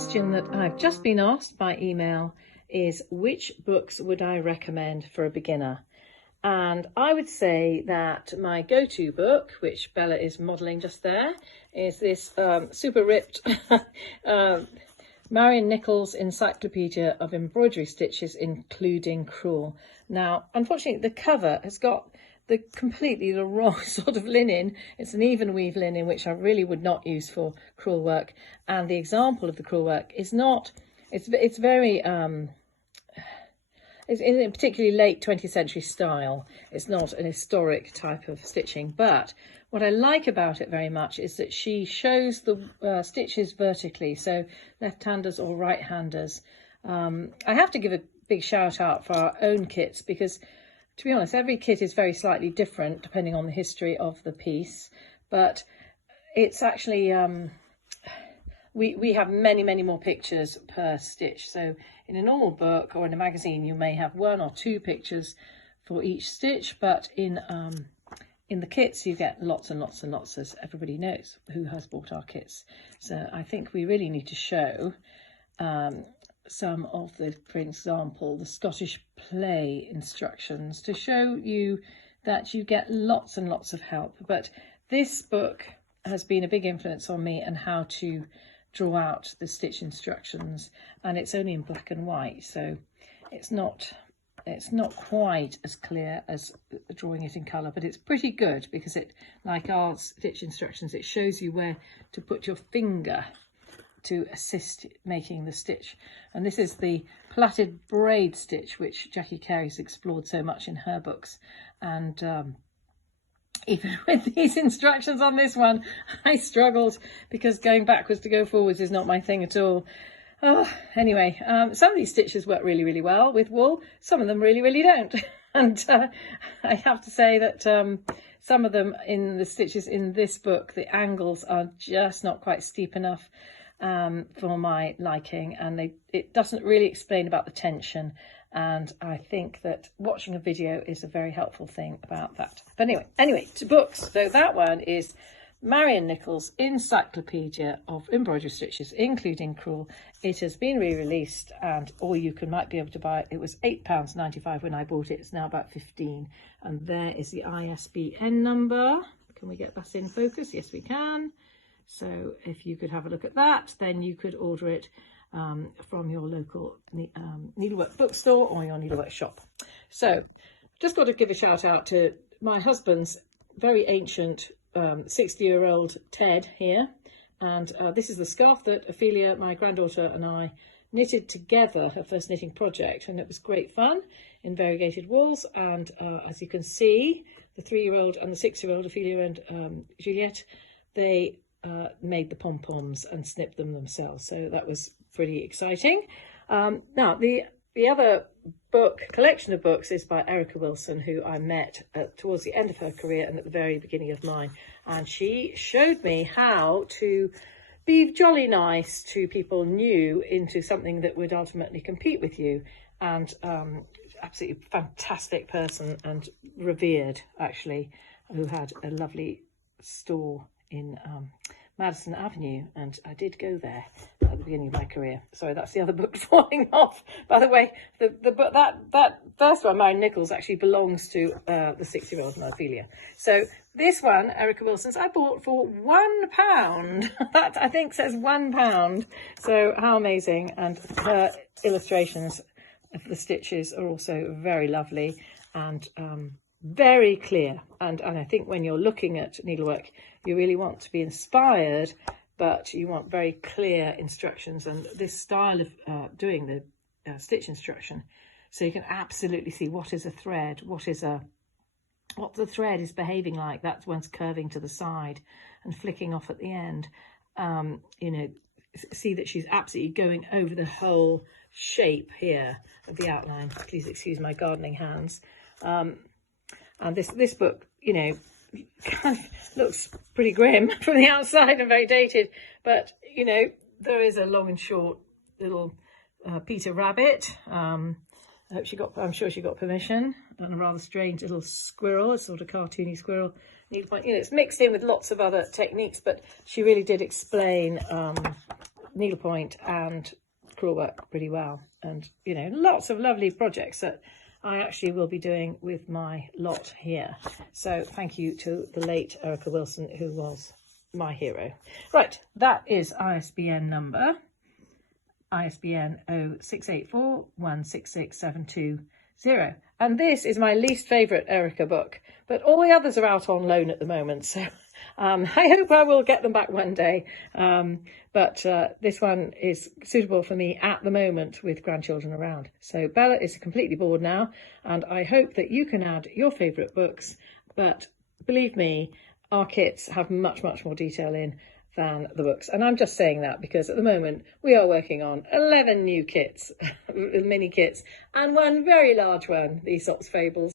question that I've just been asked by email is, which books would I recommend for a beginner? And I would say that my go-to book, which Bella is modelling just there, is this super ripped Marion Nichols Encyclopedia of Embroidery Stitches, including Crewel. Now, unfortunately, the cover has got completely the wrong sort of linen. It's an even weave linen, which I really would not use for crewel work. And the example of the crewel work is not, it's very, it's in a particularly late 20th century style. It's not an historic type of stitching, but what I like about it very much is that she shows the stitches vertically, so left-handers or right-handers. I have to give a big shout out for our own kits, because to be honest, every kit is very slightly different depending on the history of the piece, but it's actually, we have many more pictures per stitch. So in a normal book or in a magazine, you may have 1 or 2 pictures for each stitch, but in the kits you get lots and lots, as everybody knows who has bought our kits. So I think we really need to show some of the, for example, the Scottish play instructions, to show you that you get lots and lots of help. But this book has been a big influence on me and how to draw out the stitch instructions, and it's only in black and white, so it's not quite as clear as drawing it in colour, but it's pretty good, because it, like our stitch instructions, it shows you where to put your finger to assist making the stitch. And this is the plaited braid stitch, which Jackie Carey's explored so much in her books. And even with these instructions on this one, I struggled, because going backwards to go forwards is not my thing at all. Oh, anyway, some of these stitches work really well with wool. Some of them really don't. And I have to say that some of them in the stitches in this book, the angles are just not quite steep enough for my liking, and it doesn't really explain about the tension, and I think that watching a video is a very helpful thing about that. But anyway, to books. So that one is Marion Nichols Encyclopedia of Embroidery Stitches, including Crewel. It has been re-released, or you might be able to buy it. It was £8.95 when I bought it. It's now about 15, and there is the ISBN number. Can we get that in focus? Yes, we can. So if you could have a look at that, then you could order it from your local Needlework bookstore or your Needlework shop. So just got to give a shout out to my husband's very ancient 60-year-old Ted here. And this is the scarf that Ophelia, my granddaughter, and I knitted together, her first knitting project. And it was great fun in variegated wools. And as you can see, the 3-year-old and the 6-year-old, Ophelia and Juliet, they made the pom-poms and snipped them themselves, so that was pretty exciting. Now the other collection of books is by Erica Wilson, who I met towards the end of her career and at the very beginning of mine, and she showed me how to be jolly nice to people new into something that would ultimately compete with you. And absolutely fantastic person, and revered actually, who had a lovely store in Madison Avenue, and I did go there at the beginning of my career. Sorry, that's the other book falling off. By the way, the book, that first one, Marion Nichols, actually belongs to the 6-year-old Ophelia. So this one, Erica Wilson's, I bought for £1. That I think says £1. So how amazing! And her illustrations of the stitches are also very lovely and very clear. And I think when you're looking at needlework, you really want to be inspired, but you want very clear instructions, and this style of doing the stitch instruction, so you can absolutely see what is a thread, what the thread is behaving like. That's one's curving to the side and flicking off at the end. You know, see that she's absolutely going over the whole shape here of the outline. Please excuse my gardening hands. And this book, you know, kind of looks pretty grim from the outside and very dated, but you know, there is a long and short little Peter Rabbit. I'm sure she got permission, and a rather strange little squirrel, a sort of cartoony squirrel. Needlepoint, you know, it's mixed in with lots of other techniques, but she really did explain needlepoint and crewel work pretty well. And, you know, lots of lovely projects that I actually will be doing with my lot here. So thank you to the late Erica Wilson, who was my hero. Right, that is ISBN number, ISBN 0684166720. And this is my least favourite Erica book, but all the others are out on loan at the moment, so I hope I will get them back one day. But this one is suitable for me at the moment with grandchildren around. So Bella is completely bored now, and I hope that you can add your favourite books, but believe me, our kits have much, much more detail in than the books. And I'm just saying that because at the moment we are working on 11 new kits, mini kits, and one very large one, Aesop's Fables.